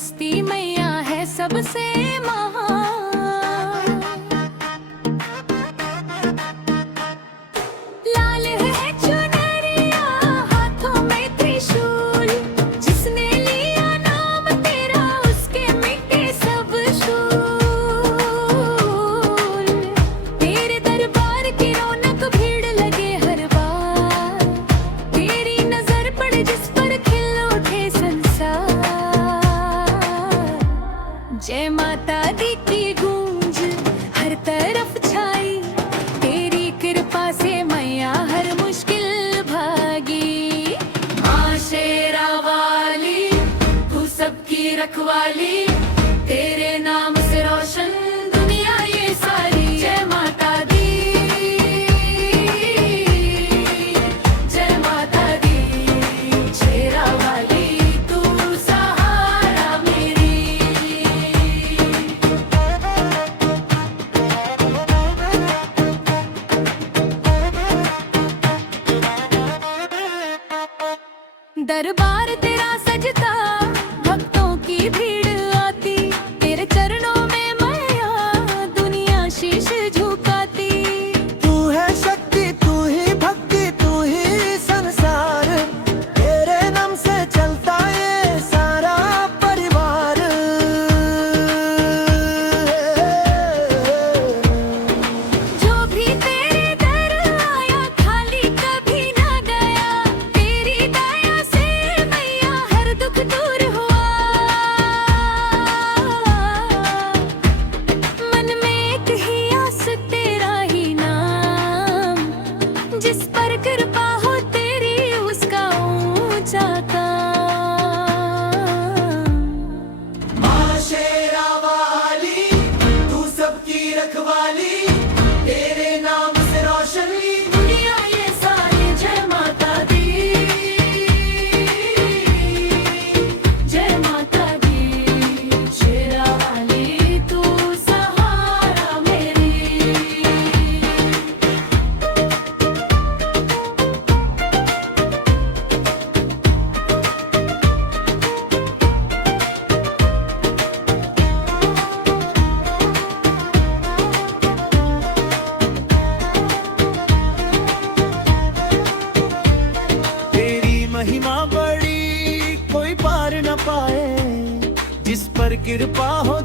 बसती मैया है सबसे महान। लाल है चुनरिया, हाथों में त्रिशूल, जिसने लिया नाम तेरा उसके मिटे सब शूल। तेरे दरबार की रौनक भीड़ लगे हर बार, तेरी नजर पड़े जिस पर खिल उठे संसार। जय माता दी की गूंज हर तरफ छाई, तेरी कृपा से मैया हर मुश्किल भागी। माँ शेरा वाली तू सबकी रखवाली, तेरे नाम से रोशन दुनिया ये सारी। जय माता दी, जय माता दी, शेरा वाली तू सहारा मेरी। दरबार तेरा सजता, भक्तों की भीड़ आती, तेरे चरणों में मैया दुनिया शीश झुकाती। तू है शक्ति, तू ही भक्ति, तू ही संसार, तेरे नाम से चलता ये सारा परिवार। जो भी तेरे दर आया खाली कभी न गया, तेरी दया से मैया हर दुख दूर हुआ। मन में एक ही आस तेरा ही नाम, जिस पर कृपा हो तेरी उसका ऊंचा काम। माँ शेरा वाली तू सबकी रखवाली, तेरे नाम से रोशन दुनिया ये सारी। जय माता दी, जय माता दी, शेरा वाली तू सहारा मेरी। तेरी महिमा बड़ी कोई पार न पाए, जिस पर कृपा हो